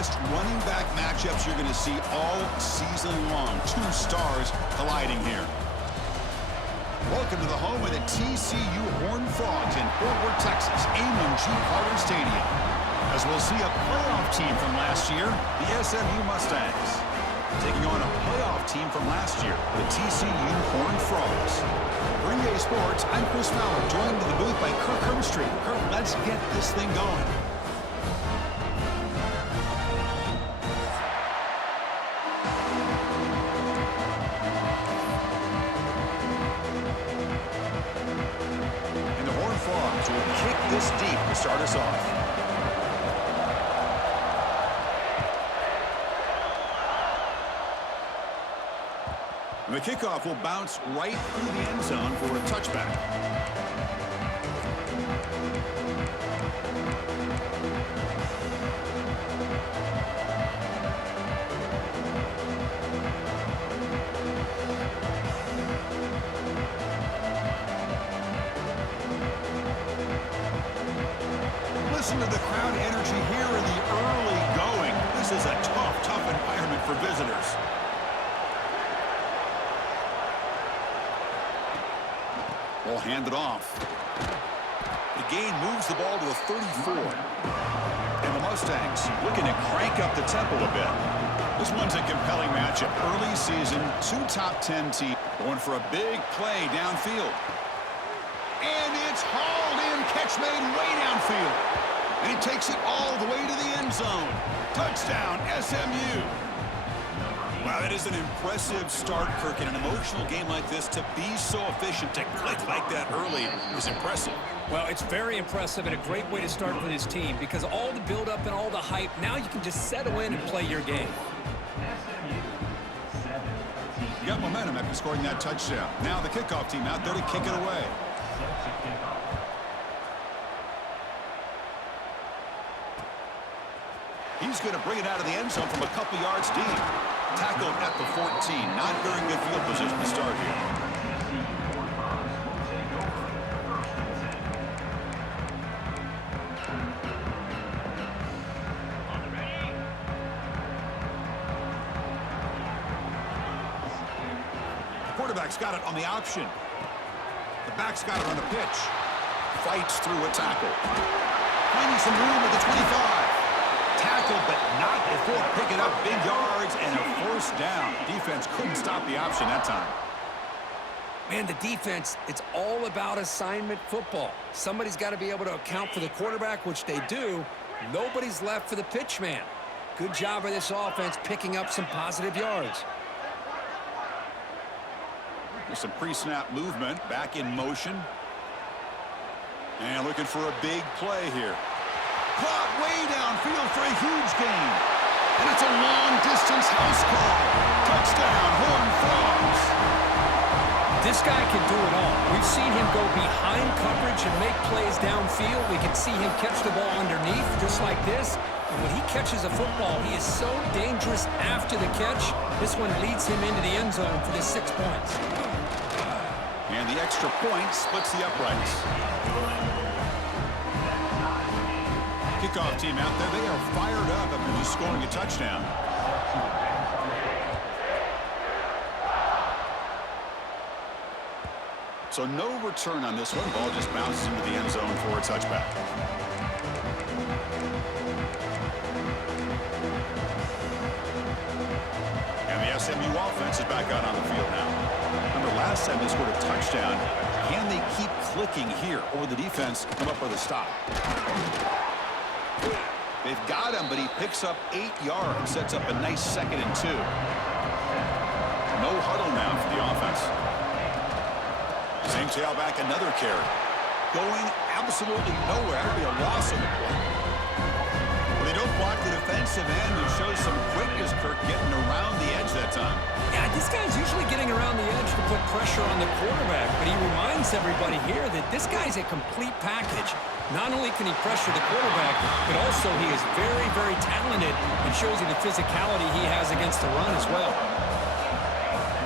best running back matchups you're going to see all season long. Two stars colliding here. Welcome to the home of the TCU Horned Frogs in Fort Worth, Texas, Amon G. Carter Stadium. As we'll see a playoff team from last year, the SMU Mustangs, taking on a playoff team from last year, the TCU Horned Frogs. For EA Sports, I'm Chris Fowler, joined in the booth by Kirk Herbstreit. Kirk, let's get this thing going. And the Horned Frogs will kick this deep to start us off. And the kickoff will bounce right through the end zone for a touchback. Listen to the crowd energy here in the early going. This is a tough environment for visitors. Ball handed off. The gain moves the ball to the 34. And the Mustangs looking to crank up the tempo a bit. This one's a compelling matchup. Early season, two top 10 teams going for a big play downfield. And it's hauled in, catch made way downfield. And he takes it all the way to the end zone. Touchdown, SMU. Wow, that is an impressive start, Kirk. In an emotional game like this, to be so efficient, to click like that early is impressive. Well, it's very impressive and a great way to start for this team because all the build-up and all the hype, now you can just settle in and play your game. You got momentum after scoring that touchdown. Now the kickoff team out there to kick it away. He's going to bring it out of the end zone from a couple yards deep. Tackled at the 14. Not very good field position to start here. The quarterback's got it on the option. The back's got it on the pitch. Fights through a tackle. Finding some room at the 25. Tackled, but not before picking up big yards and a first down. Defense couldn't stop the option that time. Man, the defense, it's all about assignment football. Somebody's got to be able to account for the quarterback, which they do. Nobody's left for the pitch man. Good job of this offense picking up some positive yards. There's some pre-snap movement, back in motion. And looking for a big play here. Caught way downfield for a huge gain. And it's a long-distance house call. Touchdown, Horned Frogs. This guy can do it all. We've seen him go behind coverage and make plays downfield. We can see him catch the ball underneath, just like this. And when he catches a football, he is so dangerous after the catch. This one leads him into the end zone for the 6 points. And the extra point splits the uprights. Kickoff team out there, they are fired up after just scoring a touchdown. So no return on this one. Ball just bounces into the end zone for a touchback. And the SMU offense is back out on the field now. Remember, last time they scored a touchdown. Can they keep clicking here, or the defense come up with a stop? They've got him, but he picks up 8 yards, sets up a nice 2nd and 2. No huddle now for the offense. Same tailback, another carry. Going absolutely nowhere. That'll be a loss on the play. Well, they don't block the defensive end and show some quickness, Kirk, getting around the edge that time. Yeah, this guy's usually getting around the edge to put pressure on the quarterback, but he reminds everybody here that this guy's a complete package. Not only can he pressure the quarterback, but also he is very, very talented and shows you the physicality he has against the run as well.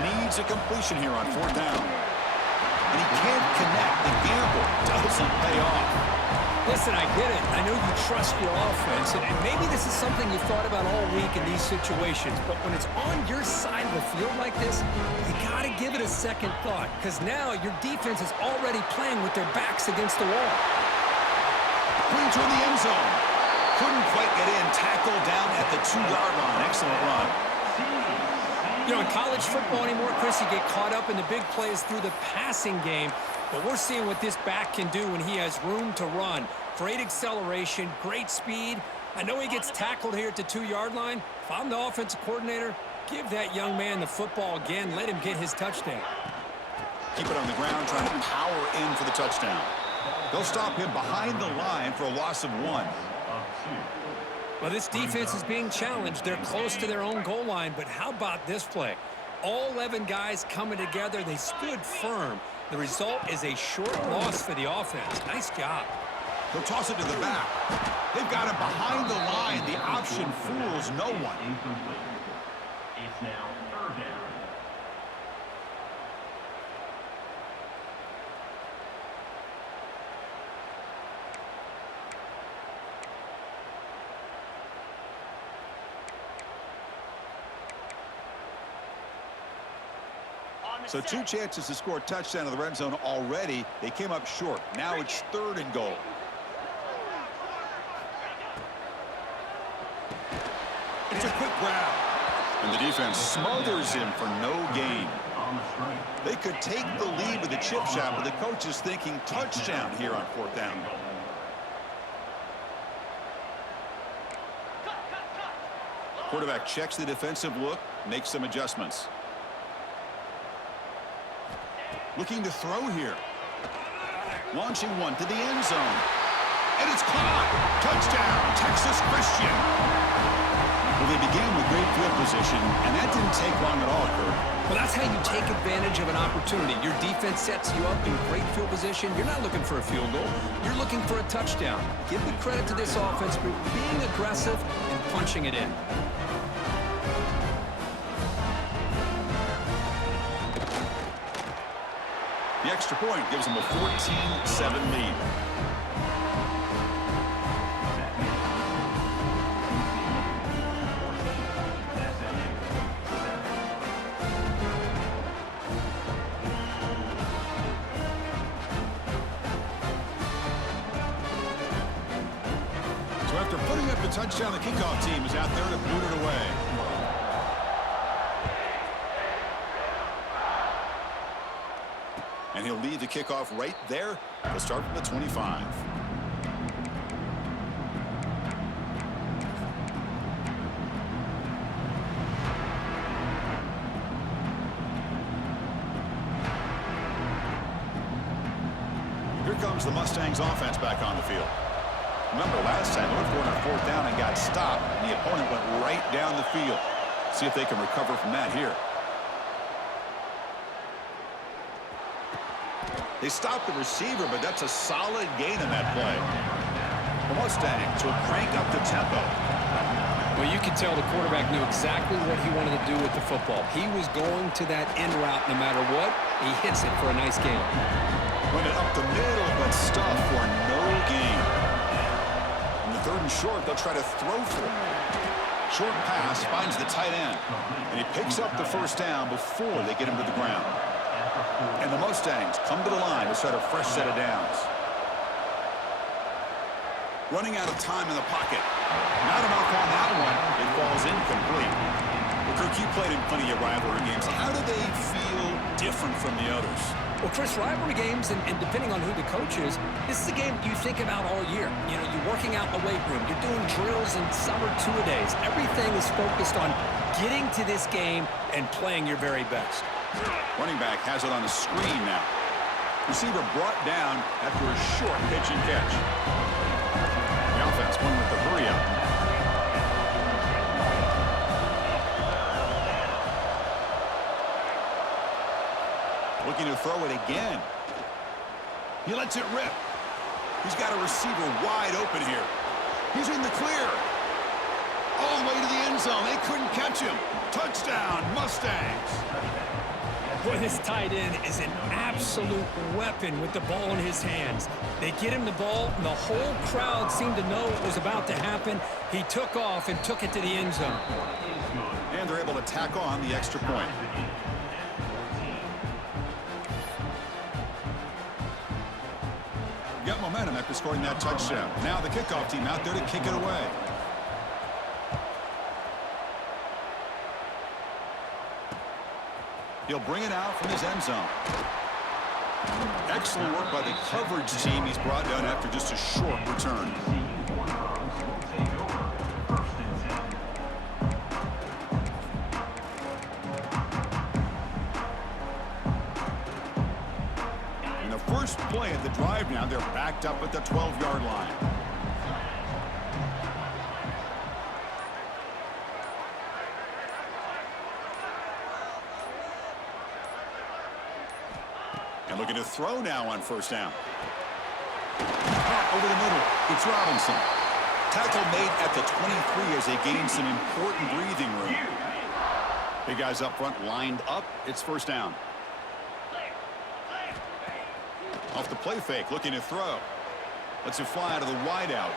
Needs a completion here on 4th down. And he can't connect. The gamble doesn't pay off. Listen, I get it. I know you trust your offense, and maybe this is something you thought about all week in these situations, but when it's on your side of the field like this, you got to give it a second thought, because now your defense is already playing with their backs against the wall. Going toward the end zone. Couldn't quite get in. Tackled down at the 2-yard line. Excellent run. You know, in college football anymore, Chris, you get caught up in the big plays through the passing game, but we're seeing what this back can do when he has room to run. Great acceleration, great speed. I know he gets tackled here at the 2-yard line. If I'm the offensive coordinator, give that young man the football again. Let him get his touchdown. Keep it on the ground, trying to power in for the touchdown. They'll stop him behind the line for a loss of 1. Well, this defense is being challenged. They're close to their own goal line, but how about this play? All 11 guys coming together. They stood firm. The result is a short loss for the offense. Nice job. They'll toss it to the back. They've got him behind the line. The option fools no one. It's now 3rd down. So 2 chances to score a touchdown in the red zone already. They came up short. Now it's 3rd and goal. It's a quick grab. And the defense smothers him for no gain. They could take the lead with a chip shot, but the coach is thinking touchdown here on 4th down. Quarterback checks the defensive look, makes some adjustments. Looking to throw here. Launching one to the end zone. And it's caught. Touchdown, Texas Christian. Well, they began with great field position, and that didn't take long at all, Kurt. Well, that's how you take advantage of an opportunity. Your defense sets you up in great field position. You're not looking for a field goal. You're looking for a touchdown. Give the credit to this offense for being aggressive and punching it in. The extra point gives them a 14-7 lead. So after putting up the touchdown, the kickoff team is out there to boot it away. And he'll lead the kickoff right there. They'll start from the 25. Here comes the Mustangs offense back on the field. Remember last time they went for it on 4th down and got stopped, and the opponent went right down the field. See if they can recover from that here. They stopped the receiver, but that's a solid gain in that play. The Mustangs will crank up the tempo. Well, you can tell the quarterback knew exactly what he wanted to do with the football. He was going to that end route no matter what. He hits it for a nice gain. Went it up the middle, but stuff for no gain. In the 3rd and short, they'll try to throw for it. Short pass finds the tight end, and he picks up the 1st down before they get him to the ground. And the Mustangs come to the line to start a fresh set of downs. Running out of time in the pocket. Not enough on that one. It falls incomplete. Well, Kirk, you played in plenty of rivalry games. How do they feel different from the others? Well, Chris, rivalry games, and depending on who the coach is, this is a game you think about all year. You know, you're working out in the weight room. You're doing drills and summer two-a-days. Everything is focused on getting to this game and playing your very best. Running back has it on the screen now. Receiver brought down after a short pitch and catch. The offense won with the hurry up. Looking to throw it again. He lets it rip. He's got a receiver wide open here. He's in the clear. All the way to the end zone. They couldn't catch him. Touchdown, Mustangs. Boy, this tight end is an absolute weapon with the ball in his hands. They get him the ball, and the whole crowd seemed to know what was about to happen. He took off and took it to the end zone. And they're able to tack on the extra point. Got momentum after scoring that touchdown. Now the kickoff team out there to kick it away. He'll bring it out from his end zone. Excellent work by the coverage team. He's brought down after just a short return. In the first play of the drive now, they're backed up at the 12-yard line. And looking to throw now on first down. Over the middle, it's Robinson. Tackle made at the 23 as they gain some important breathing room. Big guys up front lined up. It's first down. Off the play fake, looking to throw. Lets it fly out of the wideout.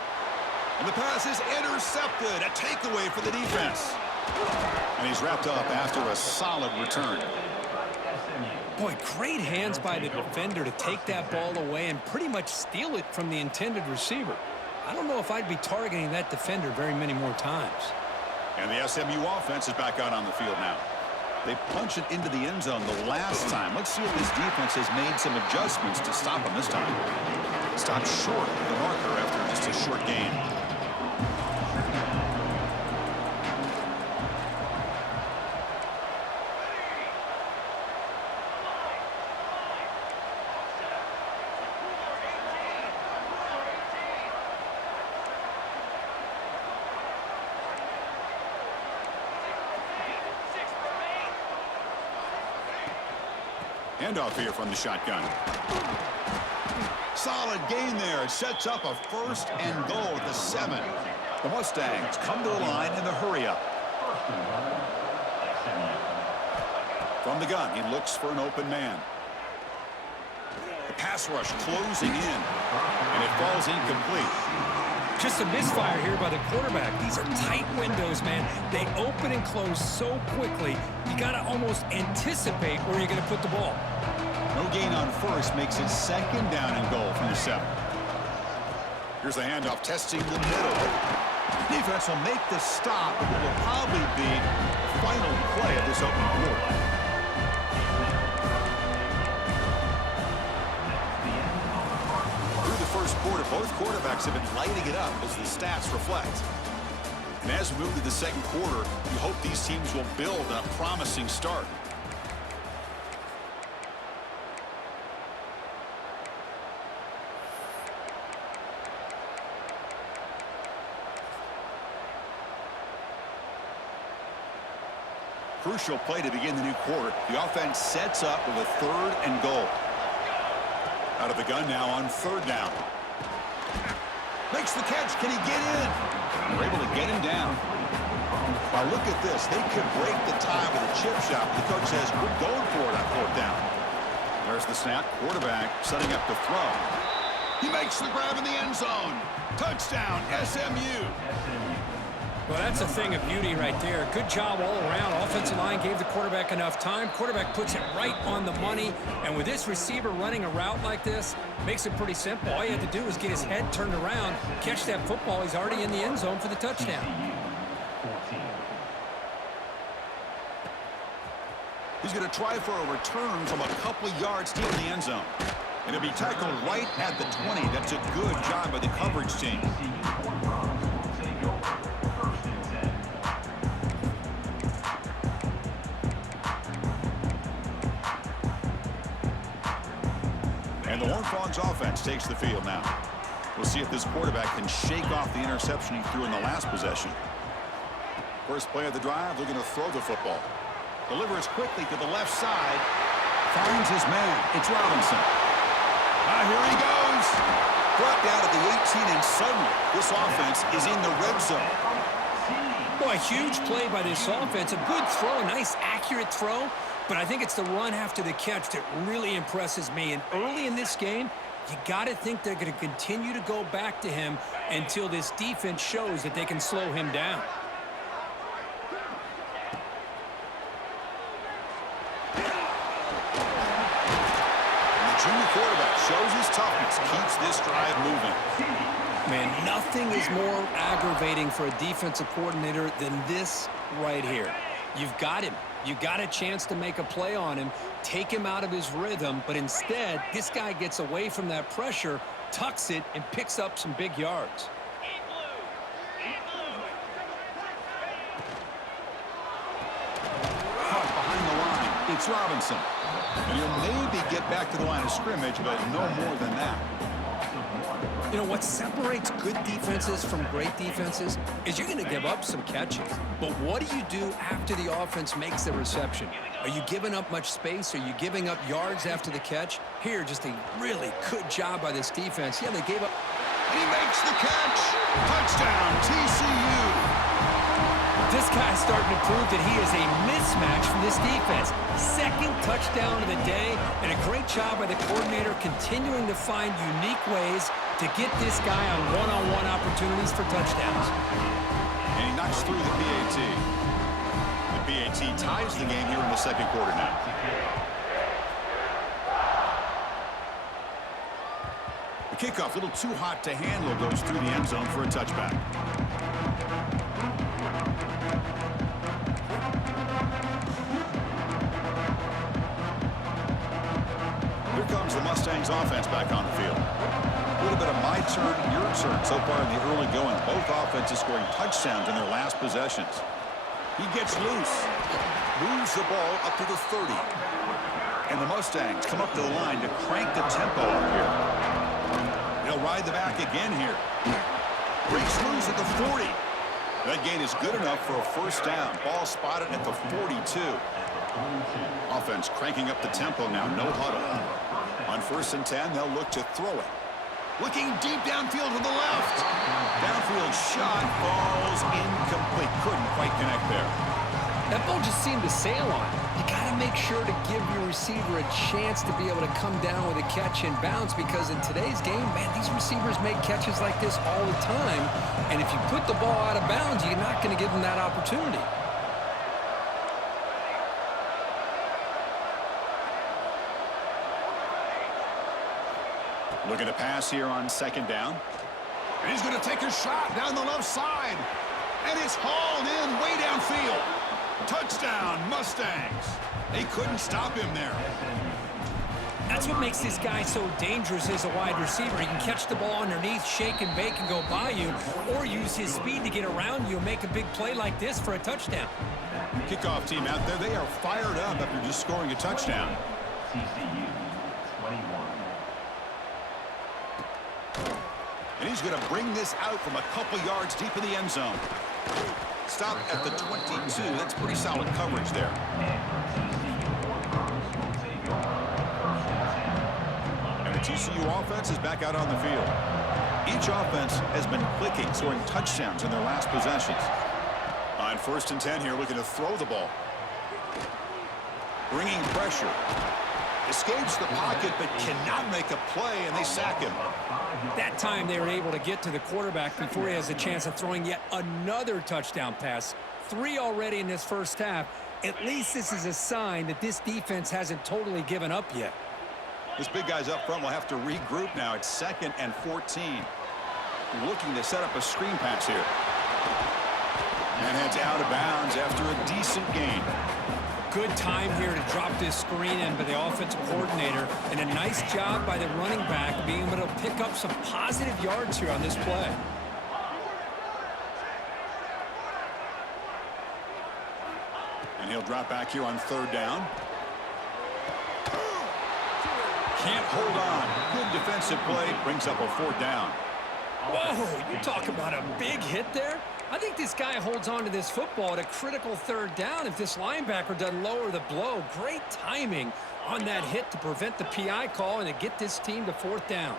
And the pass is intercepted. A takeaway for the defense. And he's wrapped up after a solid return. Boy, great hands by the defender to take that ball away and pretty much steal it from the intended receiver. I don't know if I'd be targeting that defender very many more times. And the SMU offense is back out on the field now. They punch it into the end zone the last time. Let's see if this defense has made some adjustments to stop them this time. Stopped short of the marker after just a short gain. Handoff here from the shotgun. Solid gain there. It sets up a first and goal at the 7. The Mustangs come to the line in the hurry-up. From the gun, he looks for an open man. The pass rush closing in, and it falls incomplete. Just a misfire here by the quarterback. These are tight windows, man. They open and close so quickly, you got to almost anticipate where you're going to put the ball. No gain on first makes it second down and goal from the 7. Here's the handoff, testing the middle. Defense will make the stop, but it will probably be the final play of this opening quarter. Through the first quarter, both quarterbacks have been lighting it up as the stats reflect. And as we move to the second quarter, we hope these teams will build on a promising start. Crucial play to begin the new quarter. The offense sets up with a 3rd and goal. Out of the gun now on 3rd down. Makes the catch. Can he get in? They're able to get him down. Now look at this. They could break the tie with a chip shot. The coach says, we're going for it on 4th down. There's the snap. Quarterback setting up to throw. He makes the grab in the end zone. Touchdown, SMU. Well, that's a thing of beauty right there. Good job all around. Offensive line gave the quarterback enough time. Quarterback puts it right on the money. And with this receiver running a route like this, makes it pretty simple. All you had to do was get his head turned around, catch that football. He's already in the end zone for the touchdown. He's going to try for a return from a couple of yards deep in the end zone. And he'll be tackled right at the 20. That's a good job by the coverage team. And the Horned Frogs offense takes the field now. We'll see if this quarterback can shake off the interception he threw in the last possession. First play of the drive, looking to throw the football. Delivers quickly to the left side. Finds his man. It's Robinson. Here he goes. Brought down at the 18, and suddenly this offense is in the red zone. Boy, a huge play by this offense. A good throw, a nice accurate throw. But I think it's the run after the catch that really impresses me. And early in this game, you got to think they're going to continue to go back to him until this defense shows that they can slow him down. And the junior quarterback shows his toughness, keeps this drive moving. Man, nothing is more aggravating for a defensive coordinator than this right here. You've got him. You got a chance to make a play on him, take him out of his rhythm, but instead, this guy gets away from that pressure, tucks it, and picks up some big yards. Caught behind the line. It's Robinson. And he'll maybe get back to the line of scrimmage, but no more than that. You know, what separates good defenses from great defenses is you're going to give up some catches. But what do you do after the offense makes the reception? Are you giving up much space? Are you giving up yards after the catch? Here, just a really good job by this defense. Yeah, they gave up. He makes the catch. Touchdown, TCU. This guy's starting to prove that he is a mismatch for this defense. Second touchdown of the day, and a great job by the coordinator continuing to find unique ways to get this guy on one-on-one opportunities for touchdowns. And he knocks through the PAT. The PAT ties the game here in the second quarter now. The kickoff, a little too hot to handle, goes through the end zone for a touchback. Here comes the Mustangs offense back on the field. A little bit of my turn, your turn so far in the early going. Both offenses scoring touchdowns in their last possessions. He gets loose, moves the ball up to the 30. And the Mustangs come up to the line to crank the tempo up here. They'll ride the back again here. Breaks loose at the 40. That gain is good enough for a first down. Ball spotted at the 42. Offense cranking up the tempo now, no huddle. On 1st and 10, they'll look to throw it. Looking deep downfield to the left. Downfield shot falls incomplete. Couldn't quite connect there. That ball just seemed to sail on. You got to make sure to give your receiver a chance to be able to come down with a catch and bounce, because in today's game, man, these receivers make catches like this all the time. And if you put the ball out of bounds, you're not going to give them that opportunity. Looking to pass here on 2nd down. And he's going to take a shot down the left side. And it's hauled in way downfield. Touchdown, Mustangs. They couldn't stop him there. That's what makes this guy so dangerous as a wide receiver. He can catch the ball underneath, shake and bake, and go by you, or use his speed to get around you and make a big play like this for a touchdown. Kickoff team out there, they are fired up after just scoring a touchdown. TCU 21. And he's going to bring this out from a couple yards deep in the end zone. Stop at the 22. That's pretty solid coverage there. And the TCU offense is back out on the field. Each offense has been clicking, scoring touchdowns in their last possessions. On 1st and 10 here, looking to throw the ball. Bringing pressure. Escapes the pocket, but cannot make a play, and they sack him. That time they were able to get to the quarterback before he has a chance of throwing yet another touchdown pass. 3 already in this first half. At least this is a sign that this defense hasn't totally given up yet. This big guy's up front will have to regroup now. It's 2nd and 14. Looking to set up a screen pass here. And heads out of bounds after a decent gain. Good time here to drop this screen in by the offensive coordinator, and a nice job by the running back being able to pick up some positive yards here on this play. And he'll drop back here on 3rd down. Can't hold on. Good defensive play. Brings up a 4th down. Whoa, you talk about a big hit there. I think this guy holds on to this football at a critical 3rd down if this linebacker doesn't lower the blow. Great timing on that hit to prevent the PI call and to get this team to 4th down.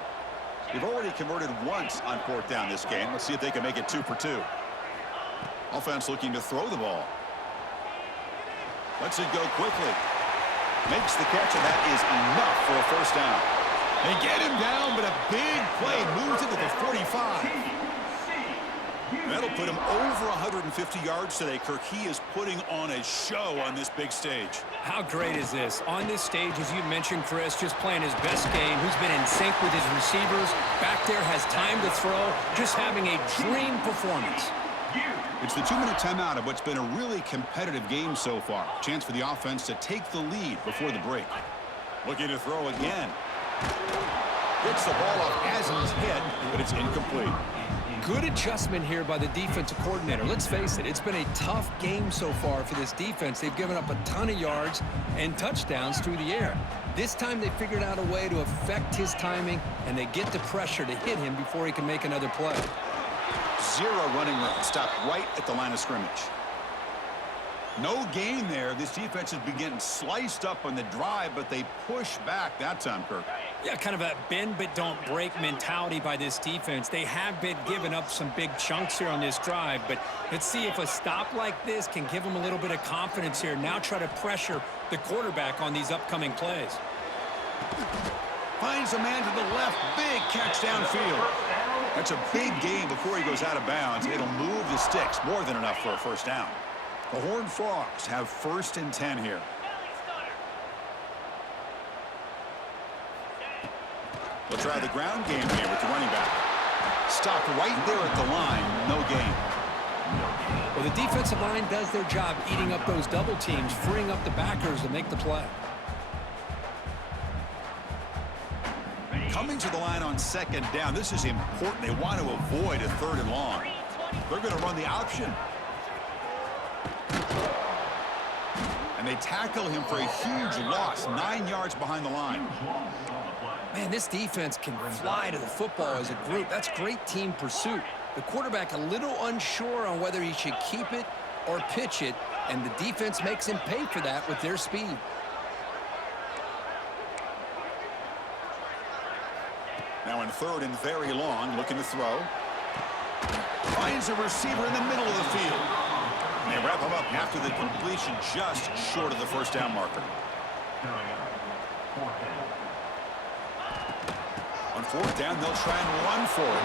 They've already converted once on 4th down this game. Let's see if they can make it 2 for 2. Offense looking to throw the ball. Lets it go quickly. Makes the catch, and that is enough for a first down. They get him down, but a big play moves into the 45. That'll put him over 150 yards today, Kirk. He is putting on a show on this big stage. How great is this? On this stage, as you mentioned, Chris, just playing his best game. Who's been in sync with his receivers. Back there, has time to throw. Just having a dream performance. It's the 2-minute timeout of what's been a really competitive game so far. Chance for the offense to take the lead before the break. Looking to throw again. Gets the ball off as he's hit, but it's incomplete. Good adjustment here by the defensive coordinator. Let's face it, it's been a tough game so far for this defense. They've given up a ton of yards and touchdowns through the air. This time they figured out a way to affect his timing, and they get the pressure to hit him before he can make another play. Zero running room. Stopped right at the line of scrimmage. No gain there. This defense has been getting sliced up on the drive, but they push back that time, Kirk. Yeah, kind of a bend but don't break mentality by this defense. They have been giving up some big chunks here on this drive, but let's see if a stop like this can give them a little bit of confidence here. Now try to pressure the quarterback on these upcoming plays. Finds a man to the left. Big catch downfield. That's a big gain before he goes out of bounds. It'll move the sticks. More than enough for a first down. The Horned Frogs have 1st and 10 here. We'll try the ground game here with the running back. Stopped right there at the line. No gain. Well, the defensive line does their job eating up those double teams, freeing up the backers to make the play. Coming to the line on 2nd down. This is important. They want to avoid a 3rd and long. They're going to run the option. And they tackle him for a huge loss. 9 yards behind the line. Man, this defense can fly to the football as a group. That's great team pursuit. The quarterback a little unsure on whether he should keep it or pitch it, and the defense makes him pay for that with their speed. Now in 3rd and very long, looking to throw. Finds a receiver in the middle of the field. And they wrap him up after the completion, just short of the first down marker. On 4th down, they'll try and run for it.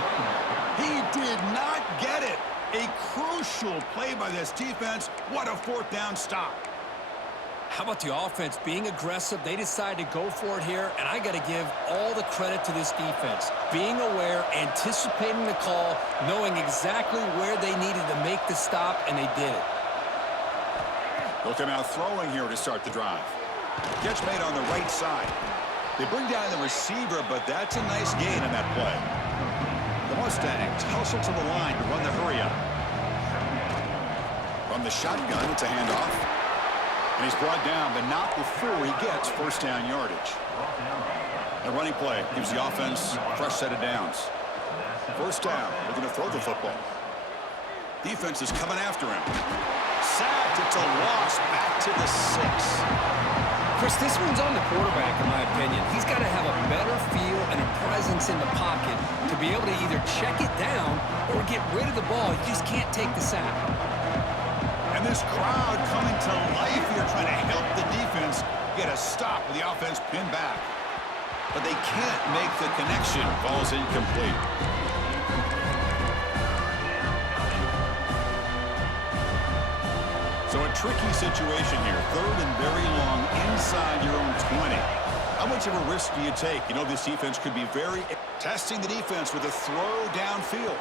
He did not get it. A crucial play by this defense. What a 4th down stop. How about the offense being aggressive? They decide to go for it here, and I got to give all the credit to this defense. Being aware, anticipating the call, knowing exactly where they needed to make the stop, and they did it. Looking out throwing here to start the drive. Catch made on the right side. They bring down the receiver, but that's a nice gain in that play. The Mustangs hustle to the line to run the hurry-up. From the shotgun, it's a handoff. And he's brought down, but not before he gets first down yardage. The running play gives the offense a fresh set of downs. First down, looking to throw the football. Defense is coming after him. Sacked, it's a loss, back to the 6. Chris, this one's on the quarterback, in my opinion. He's got to have a better feel and a presence in the pocket to be able to either check it down or get rid of the ball. You just can't take the sack. And this crowd coming to life here, trying to help the defense get a stop with the offense pinned back. But they can't make the connection. Ball's incomplete. So a tricky situation here. 3rd and very long inside your own 20. How much of a risk do you take? You know this defense could be very... Testing the defense with a throw downfield.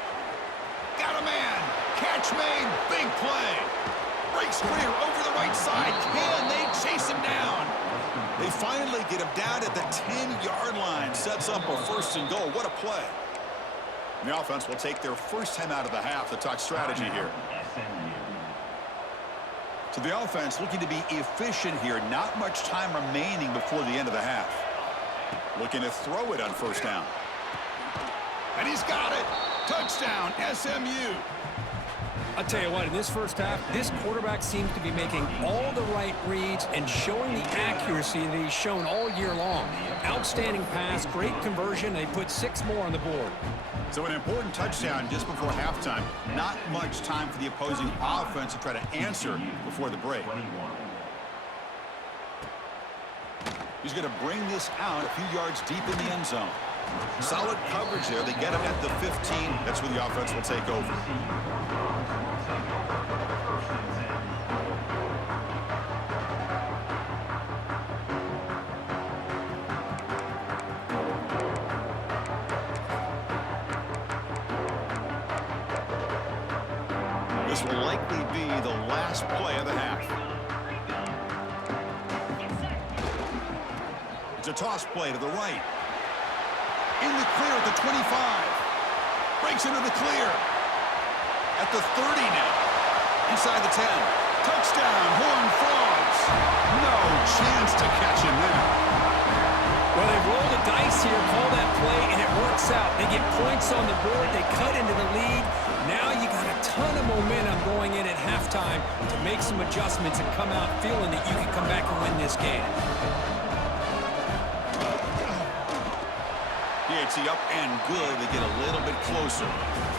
Got a man. Catch made. Big play. Breaks clear over the right side. Can they chase him down? They finally get him down at the 10-yard line. Sets up a 1st and goal. What a play. And the offense will take their first time out of the half to talk strategy here. So the offense looking to be efficient here. Not much time remaining before the end of the half. Looking to throw it on first down. And he's got it. Touchdown, SMU. I'll tell you what, in this first half, this quarterback seems to be making all the right reads and showing the accuracy that he's shown all year long. Outstanding pass, great conversion. They put 6 more on the board. So an important touchdown just before halftime. Not much time for the opposing offense to try to answer before the break. He's going to bring this out a few yards deep in the end zone. Solid coverage there. They get him at the 15. That's where the offense will take over. This will likely be the last play of the half. It's a toss play to the right. In the clear at the 25. Breaks into the clear. At the 30 now. Inside the 10. Touchdown, Horned Frogs. No chance to catch him there. Well, they roll the dice here, call that play, and it works out. They get points on the board. They cut into the lead. Now you got a ton of momentum going in at halftime to make some adjustments and come out feeling that you can come back and win this game. PAT up and good. They get a little bit closer.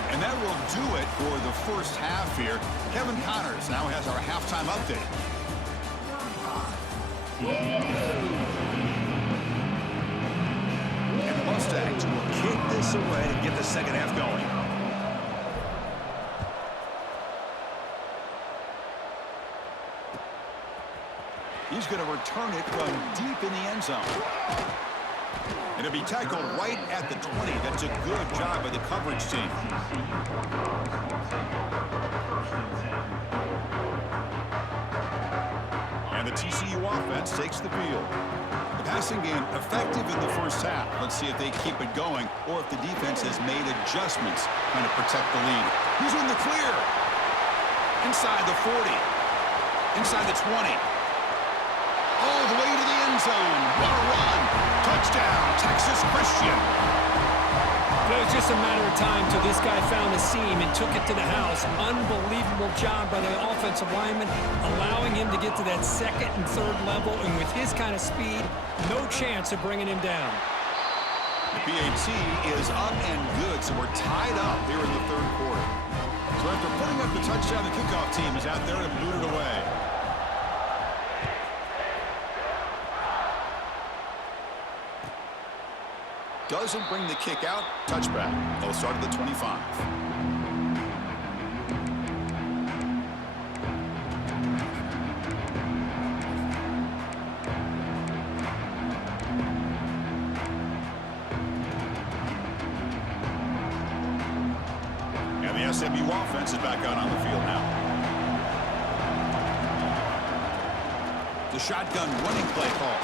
And that will do it for the first half here. Kevin Connors now has our halftime update. And the Mustangs will kick this away to get the second half going. He's going to return it from deep in the end zone. And it'll be tackled right at the 20. That's a good job by the coverage team. And the TCU offense takes the field. The passing game effective in the first half. Let's see if they keep it going or if the defense has made adjustments trying to protect the lead. Who's in the clear? Inside the 40. Inside the 20. All the way to the end zone. What a run. Touchdown, Texas Christian. It was just a matter of time till this guy found a seam and took it to the house. Unbelievable job by the offensive lineman, allowing him to get to that second and third level. And with his kind of speed, no chance of bringing him down. The PAT is up and good, so we're tied up here in the third quarter. So after putting up the touchdown, the kickoff team is out there to boot it away. Doesn't bring the kick out. Touchback. They'll start at the 25. And the SMU offense is back out on the field now. The shotgun running play call.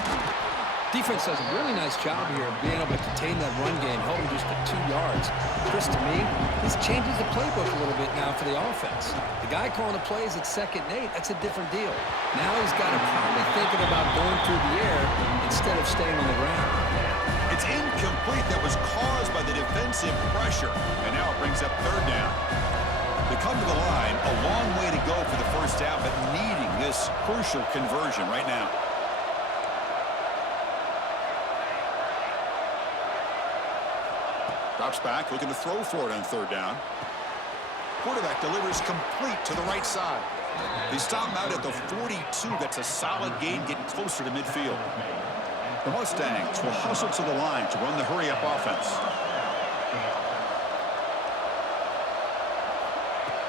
Defense does a really nice job here of being able to contain that run game, holding just to 2 yards. Chris, to me, this changes the playbook a little bit now for the offense. The guy calling the plays at 2nd and 8, that's a different deal. Now he's got to probably thinking about going through the air instead of staying on the ground. It's incomplete. That was caused by the defensive pressure. And now it brings up 3rd down. They come to the line, a long way to go for the first down, but needing this crucial conversion right now. Drops back, looking to throw for it on 3rd down. Quarterback delivers complete to the right side. They stop him out at the 42. That's a solid gain, getting closer to midfield. The Mustangs will hustle to the line to run the hurry-up offense.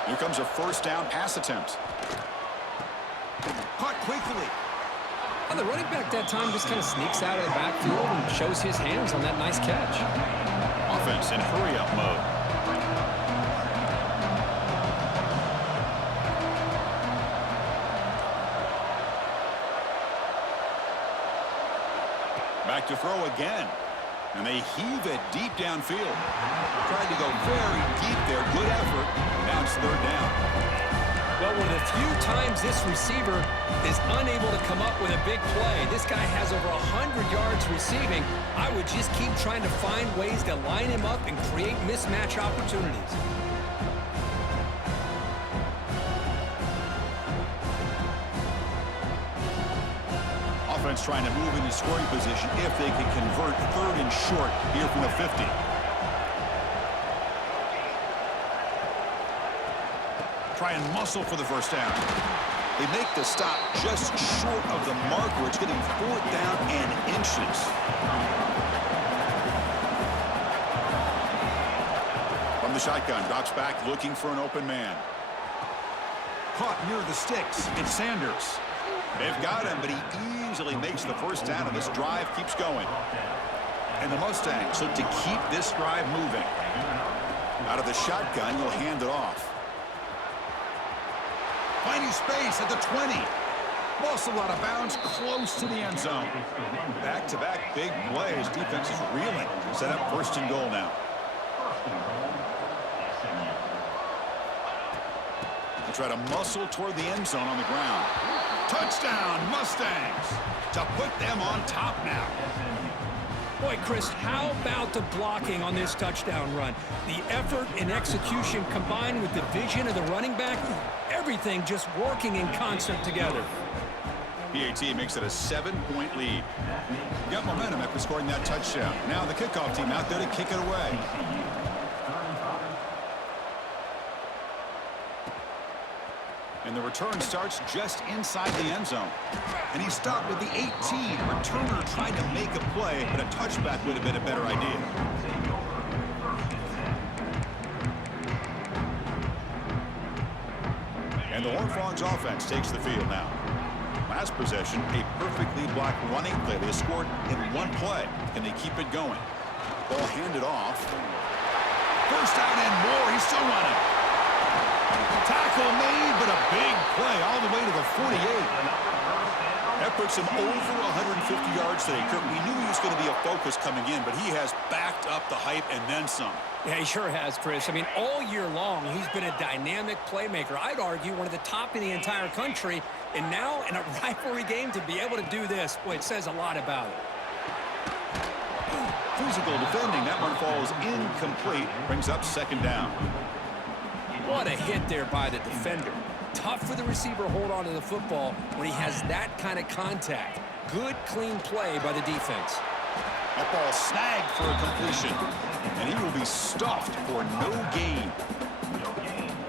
Here comes a first down pass attempt. Caught quickly. And the running back that time just kind of sneaks out of the backfield and shows his hands on that nice catch. Offense in hurry-up mode. Back to throw again. And they heave it deep downfield. Tried to go very deep there. Good effort. Now it's 3rd down. Well, with a few times this receiver is unable to come up with a big play, this guy has over 100 yards receiving. I would just keep trying to find ways to line him up and create mismatch opportunities. Offense trying to move into scoring position if they can convert 3rd and short here from the 50. Try and muscle for the first down. They make the stop just short of the marker. It's getting 4th down and inches. From the shotgun, drops back looking for an open man. Caught near the sticks. It's Sanders. They've got him, but he easily makes the first down, and this drive keeps going. And the Mustangs look to keep this drive moving. Out of the shotgun, you'll hand it off. Finding space at the 20. Muscle out of bounds, close to the end zone. Back-to-back big plays. Defense is reeling. Set up 1st and goal now. They try to muscle toward the end zone on the ground. Touchdown, Mustangs! To put them on top now. Boy, Chris, how about the blocking on this touchdown run? The effort and execution combined with the vision of the running back, everything just working in concert together. PAT makes it a 7-point lead. Got momentum after scoring that touchdown. Now the kickoff team out there to kick it away. And the return starts just inside the end zone. And he stopped with the 18. Returner tried to make a play, but a touchback would have been a better idea. And the Horned Frogs offense takes the field now. Last possession, a perfectly blocked running play. They scored in one play. Can they keep it going? Ball handed off. 1st down and more. He's still running. Tackle made, but a big play all the way to the 48. That puts him over 150 yards today. Kurt, we knew he was going to be a focus coming in, but he has backed up the hype and then some. Yeah, he sure has, Chris. I mean, all year long, he's been a dynamic playmaker. I'd argue one of the top in the entire country. And now, in a rivalry game, to be able to do this, boy, it says a lot about it. Physical defending. That one falls incomplete. Brings up 2nd down. What a hit there by the defender. Tough for the receiver to hold on to the football when he has that kind of contact. Good, clean play by the defense. That ball snagged for a completion. And he will be stuffed for no gain.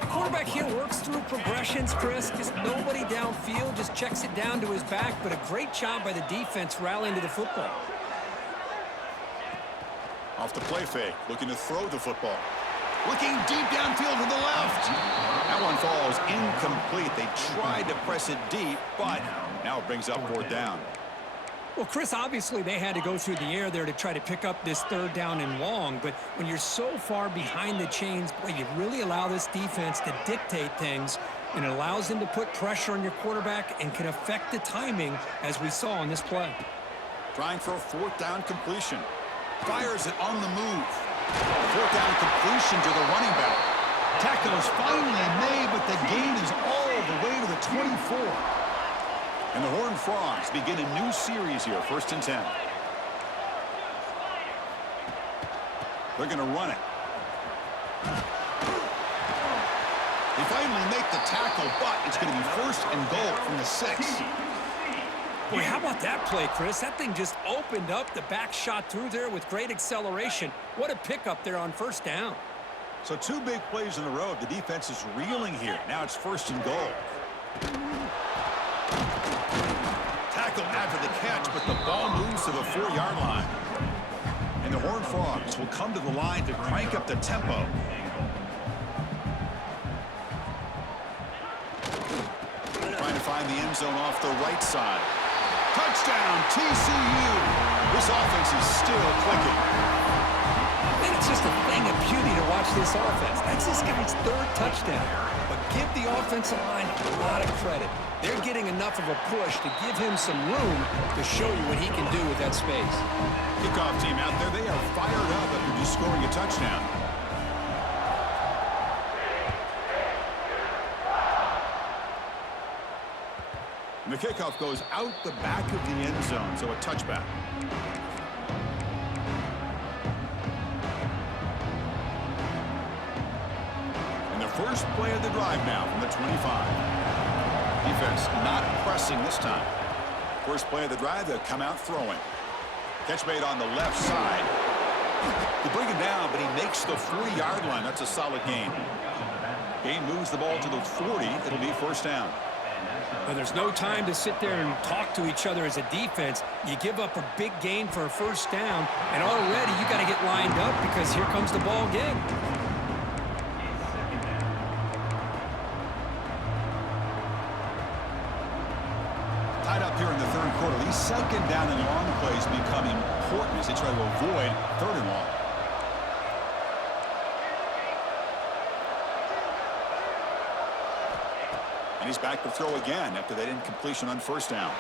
Quarterback here works through progressions, Chris. Just nobody downfield, just checks it down to his back. But a great job by the defense rallying to the football. Off the play fake, looking to throw the football. Looking deep downfield to the left. That one falls incomplete. They tried to press it deep, but now it brings up 4th down. Well, Chris, obviously they had to go through the air there to try to pick up this 3rd down and long. But when you're so far behind the chains, boy, you really allow this defense to dictate things. And it allows them to put pressure on your quarterback and can affect the timing, as we saw on this play. Trying for a 4th down completion. Fires it on the move. 4th down completion to the running back. Tackle is finally made, but the gain is all the way to the 24. And the Horned Frogs begin a new series here, 1st and 10. They're going to run it. They finally make the tackle, but it's going to be 1st and goal from the 6. Boy, how about that play, Chris? That thing just opened up. The back shot through there with great acceleration. What a pickup there on 1st down. So 2 big plays in a row. The defense is reeling here. Now it's 1st and goal. Tackle after the catch, but the ball moves to the 4-yard line. And the Horned Frogs will come to the line to crank up the tempo. Trying to find the end zone off the right side. Touchdown, TCU. This offense is still clicking. And it's just a thing of beauty to watch this offense. That's this guy's 3rd touchdown. But give the offensive line a lot of credit. They're getting enough of a push to give him some room to show you what he can do with that space. Kickoff team out there, they are fired up after just scoring a touchdown. And the kickoff goes out the back of the end zone, so a touchback. And the first play of the drive now from the 25. Defense not pressing this time. First play of the drive, they'll come out throwing. Catch made on the left side. They bring him down, but he makes the 40-yard line. That's a solid gain. Gain moves the ball to the 40. It'll be 1st down. Well, there's no time to sit there and talk to each other as a defense. You give up a big gain for a first down, and already you got to get lined up because here comes the ball again. Tied up here in the third quarter. These second down and long plays become important as they try to avoid third and long. And he's back to throw again after that incompletion on first down.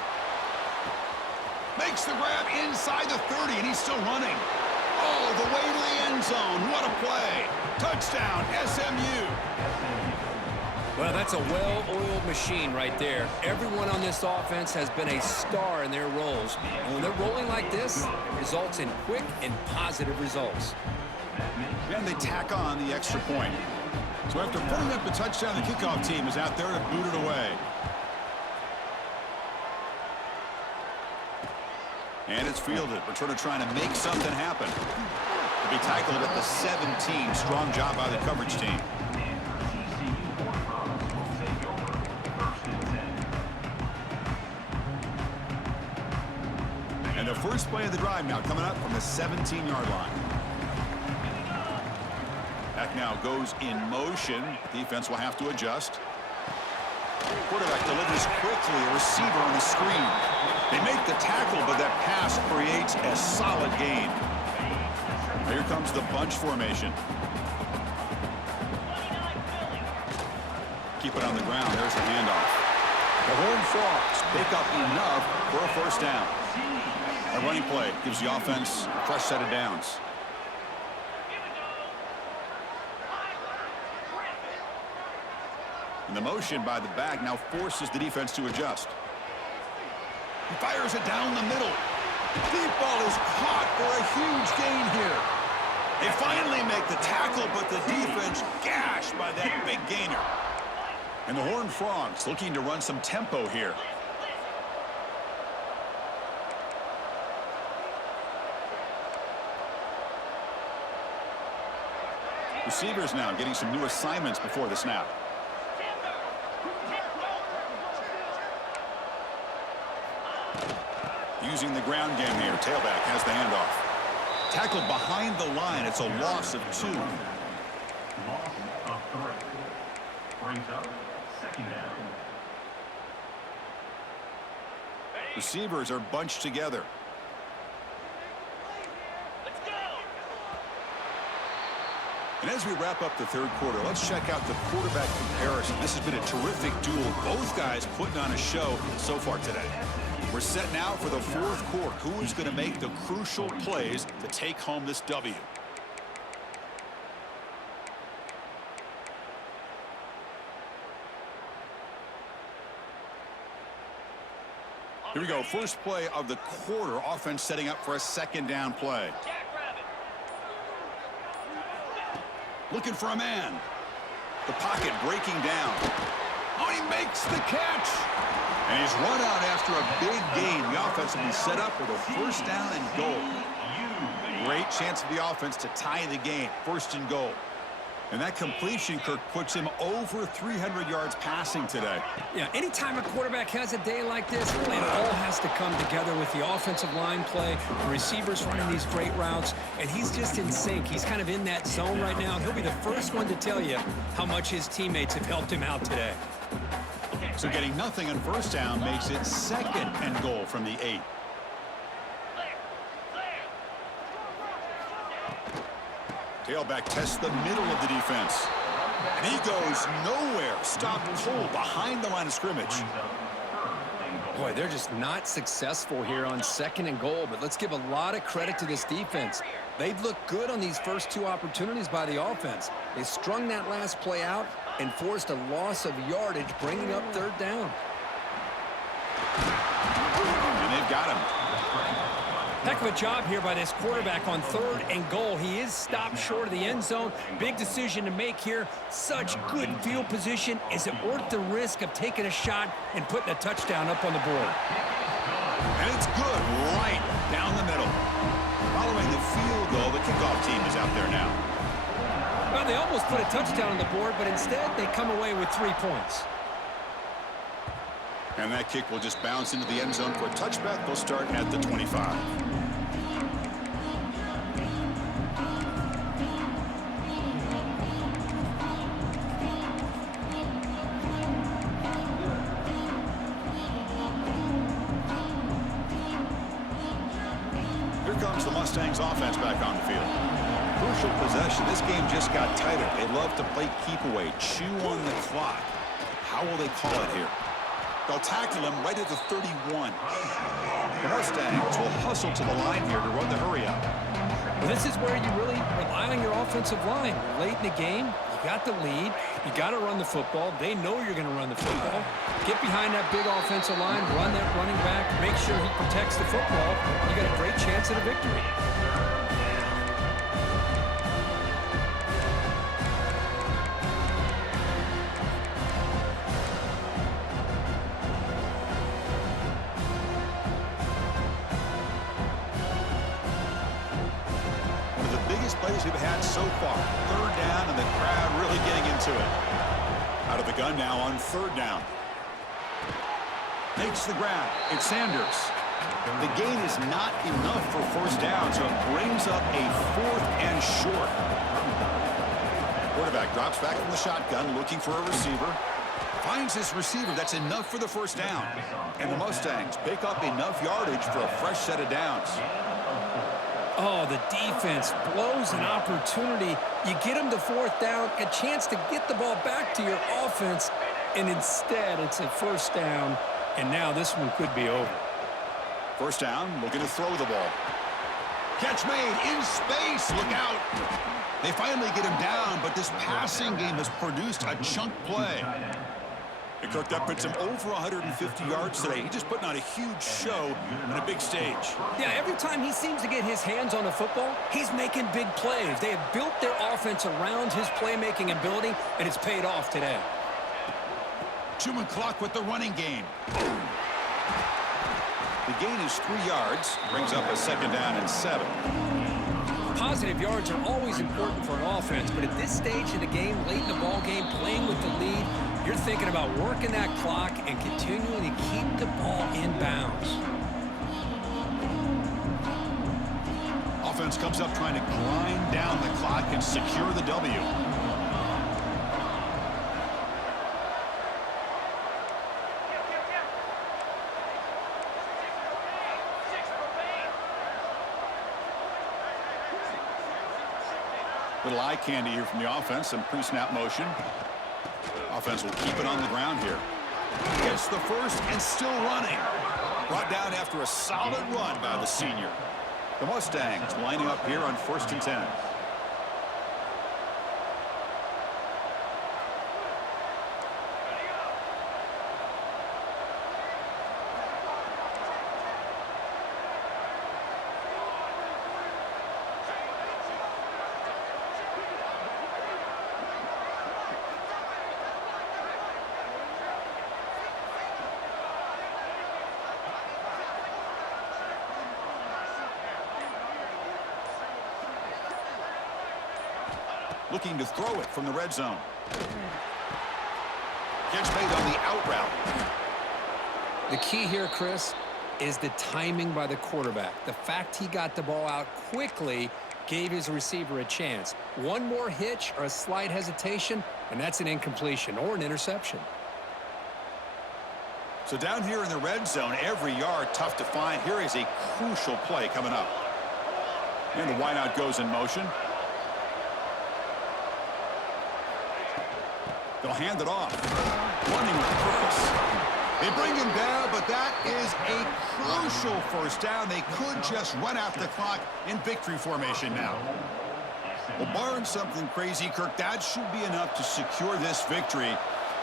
Makes the grab inside the 30, and he's still running. Oh, the way to the end zone. What a play. Touchdown, SMU. Well, that's a well-oiled machine right there. Everyone on this offense has been a star in their roles. And when they're rolling like this, it results in quick and positive results. And they tack on the extra point. So after putting up the touchdown, the kickoff team is out there to boot it away. And it's fielded. Returner trying to make something happen. To be tackled at the 17. Strong job by the coverage team. And the first play of the drive now coming up from the 17-yard line. Back now goes in motion. Defense will have to adjust. Quarterback delivers quickly. A receiver on the screen. They make the tackle, but that pass creates a solid gain. Here comes the bunch formation. Keep it on the ground. There's the handoff. The Horned Frogs pick up enough for a first down. A running play gives the offense a fresh set of downs. And the motion by the back now forces the defense to adjust. He fires it down the middle. Deep ball is caught for a huge gain here. They finally make the tackle, but the defense gashed by that big gainer. And the Horned Frogs looking to run some tempo here. Receivers now getting some new assignments before the snap. Using the ground game here. Tailback has the handoff. Tackled behind the line. It's a loss of 2. Loss of 3. Brings up second down. Receivers are bunched together. And as we wrap up the third quarter, let's check out the quarterback comparison. This has been a terrific duel. Both guys putting on a show so far today. We're set now for the fourth quarter. Who is going to make the crucial plays to take home this W? Here we go. First play of the quarter. Offense setting up for a second down play. Looking for a man. The pocket breaking down. Oh, he makes the catch. And he's run out after a big gain. The offense will be set up with a first down and goal. Great chance for the offense to tie the game. First and goal. And that completion, Kirk, puts him over 300 yards passing today. Yeah, anytime a quarterback has a day like this, really it all has to come together with the offensive line play, the receivers running these great routes, and he's just in sync. He's kind of in that zone right now, and he'll be the first one to tell you how much his teammates have helped him out today. So getting nothing on first down makes it second and goal from the 8. Tailback tests the middle of the defense. And he goes nowhere. Stopped cold behind the line of scrimmage. Boy, they're just not successful here on second and goal, but let's give a lot of credit to this defense. They've looked good on these first 2 opportunities by the offense. They strung that last play out and forced a loss of yardage, bringing up third down. And they've got him. Heck of a job here by this quarterback on third and goal. He is stopped short of the end zone. Big decision to make here. Such good field position. Is it worth the risk of taking a shot and putting a touchdown up on the board? And it's good right down the middle. Following the field goal, the kickoff team is out there now. Well, they almost put a touchdown on the board, but instead they come away with 3 points. And that kick will just bounce into the end zone for a touchback. They'll start at the 25. Here comes the Mustangs offense back on the field. Crucial possession. This game just got tighter. They love to play keep away, chew on the clock. How will they call it here? They'll tackle him right at the 31. The Mustangs will hustle to the line here to run the hurry up. Well, this is where you really rely on your offensive line. Late in the game, you got the lead. You got to run the football. They know you're going to run the football. Get behind that big offensive line, run that running back, make sure he protects the football. You got a great chance at a victory. Plays we've had so far. Third down, and the crowd really getting into it. Out of the gun now on third down. Makes the grab. It's Sanders. The gain is not enough for first down, so it brings up a 4th and short. Quarterback drops back from the shotgun, looking for a receiver. Finds his receiver. That's enough for the first down. And the Mustangs pick up enough yardage for a fresh set of downs. Oh, the defense blows an opportunity. You get them to fourth down, a chance to get the ball back to your offense, and instead it's a first down, and now this one could be over. First down, looking to throw the ball. Catch made in space. Look out. They finally get him down, but this passing game has produced a chunk play. And Kirk, that puts him over 150 yards today. He's just putting on a huge show on a big stage. Yeah, every time he seems to get his hands on the football, he's making big plays. They have built their offense around his playmaking ability, and it's paid off today. Chewing clock with the running game. The gain is 3 yards. Brings up a second down and 7. Positive yards are always important for an offense, but at this stage of the game, late in the ball game, playing with the lead, you're thinking about working that clock and continuing to keep the ball in bounds. Offense comes up trying to grind down the clock and secure the W. Little eye candy here from the offense, some pre-snap motion. Offense will keep it on the ground here. Gets the first and still running. Brought down after a solid run by the senior. The Mustangs lining up here on 1st and 10. Looking to throw it from the red zone. Catch made on the out route. The key here, Chris, is the timing by the quarterback. The fact he got the ball out quickly gave his receiver a chance. One more hitch or a slight hesitation, and that's an incompletion or an interception. So down here in the red zone, every yard tough to find. Here is a crucial play coming up. And the wideout goes in motion. They'll hand it off. Running with purpose. They bring him down, but that is a crucial first down. They could just run out the clock in victory formation now. Well, barring something crazy, Kirk, that should be enough to secure this victory.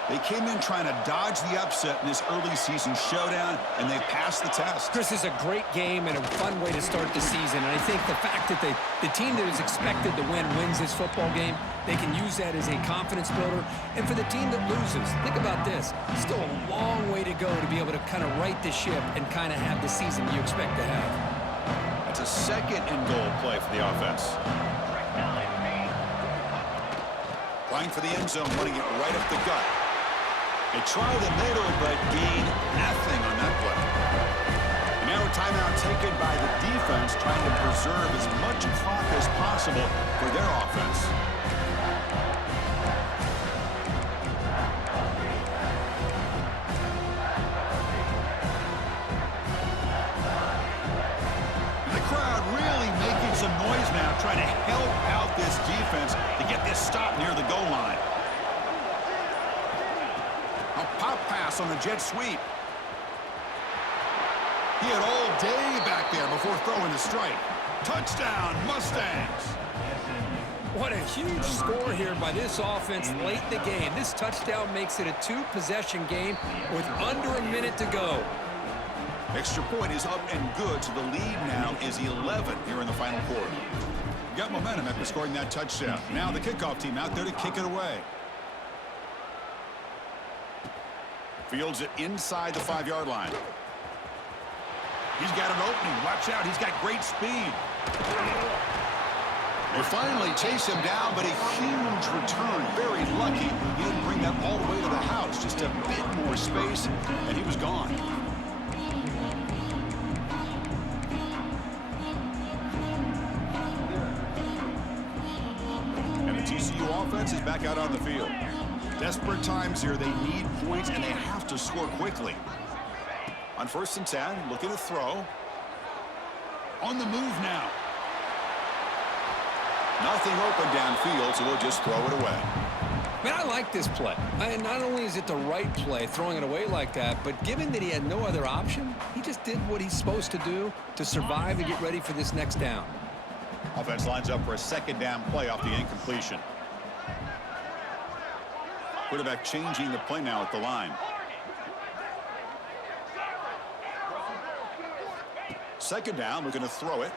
They came in trying to dodge the upset in this early season showdown, and they passed the test. This is a great game and a fun way to start the season. And I think the fact that the team that is expected to win wins this football game, they can use that as a confidence builder. And for the team that loses, think about this. Still a long way to go to be able to kind of right the ship and kind of have the season you expect to have. That's a second and goal play for the offense. Trying for the end zone, running it right up the gut. They try the middle, but gain nothing on that play. And now a timeout taken by the defense, trying to preserve as much clock as possible for their offense. The crowd really making some noise now, trying to help out this defense to get this stop near the goal line. A pop pass on the jet sweep. He had all day back there before throwing the strike. Touchdown, Mustangs. What a huge score here by this offense late in the game. This touchdown makes it a two-possession game with under a minute to go. Extra point is up and good, so the lead now is 11 here in the final quarter. Got momentum after scoring that touchdown. Now the kickoff team out there to kick it away. Fields it inside the 5-yard line. He's got an opening. Watch out. He's got great speed. They finally chase him down, but a huge return. Very lucky. He didn't bring that all the way to the house. Just a bit more space, and he was gone. And the TCU offense is back out on the field. Desperate times here. They need points, and they have to score quickly. On 1st and 10, looking to throw. On the move now. Nothing open downfield, so we'll just throw it away. Man, I like this play. Not only is it the right play, throwing it away like that, but given that he had no other option, he just did what he's supposed to do to survive and get ready for this next down. Offense lines up for a 2nd down play off the incompletion. Quarterback changing the play now at the line. 2nd down, looking to throw it.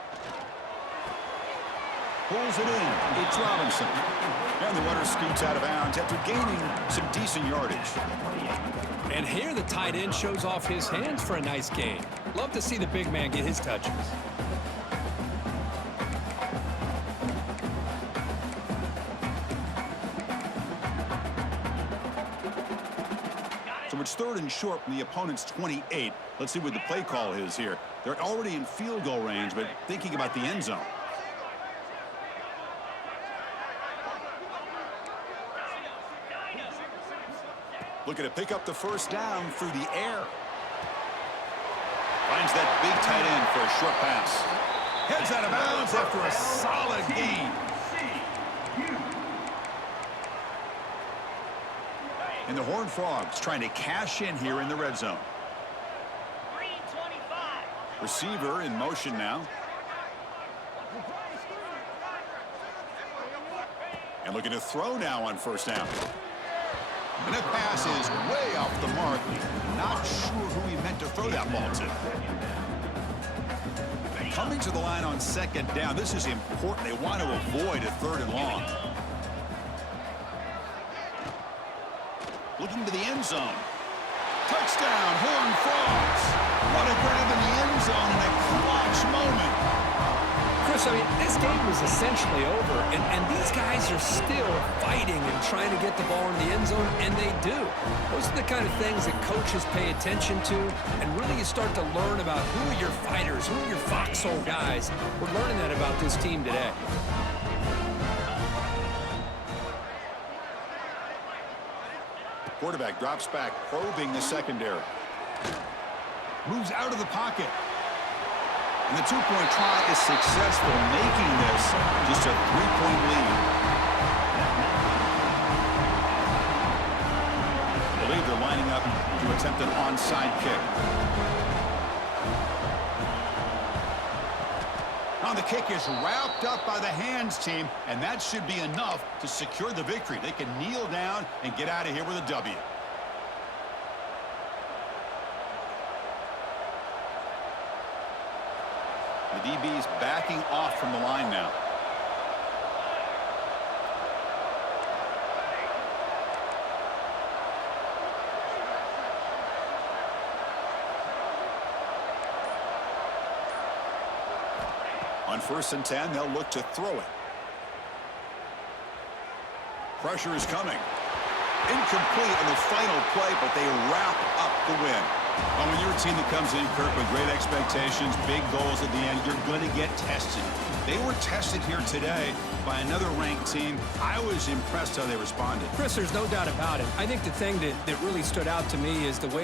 Pulls it in. It's Robinson. And the runner scoots out of bounds after gaining some decent yardage. And here the tight end shows off his hands for a nice gain. Love to see the big man get his touches. So it's 3rd and short from the opponent's 28. Let's see what the play call is here. They're already in field goal range, but thinking about the end zone. Looking to pick up the 1st down through the air. Finds that big tight end for a short pass. Heads out of bounds after a solid gain. And the Horned Frogs trying to cash in here in the red zone. Receiver in motion now. And looking to throw now on 1st down. And that pass is way off the mark. Not sure who he meant to throw that ball to. Coming to the line on 2nd down. This is important. They want to avoid a 3rd and long. Looking to the end zone. Touchdown, Horned Frogs. What a grab in the end zone in a clutch moment. Chris, I mean, this game was essentially over, and these guys are still fighting and trying to get the ball in the end zone, and they do. Those are the kind of things that coaches pay attention to, and really you start to learn about who are your fighters, who are your foxhole guys. We're learning that about this team today. Quarterback drops back, probing the secondary. Moves out of the pocket. And the 2-point try is successful, making this just a 3-point lead. I believe they're lining up to attempt an onside kick. Now the kick is wrapped up by the hands team, and that should be enough to secure the victory. They can kneel down and get out of here with a W. The DB's backing off from the line now. On 1st and 10, they'll look to throw it. Pressure is coming. Incomplete on the final play, but they wrap up the win. Well, when you're a team that comes in, Kirk, with great expectations, big goals at the end, you're going to get tested. They were tested here today by another ranked team. I was impressed how they responded. Chris, there's no doubt about it. I think the thing that really stood out to me is the way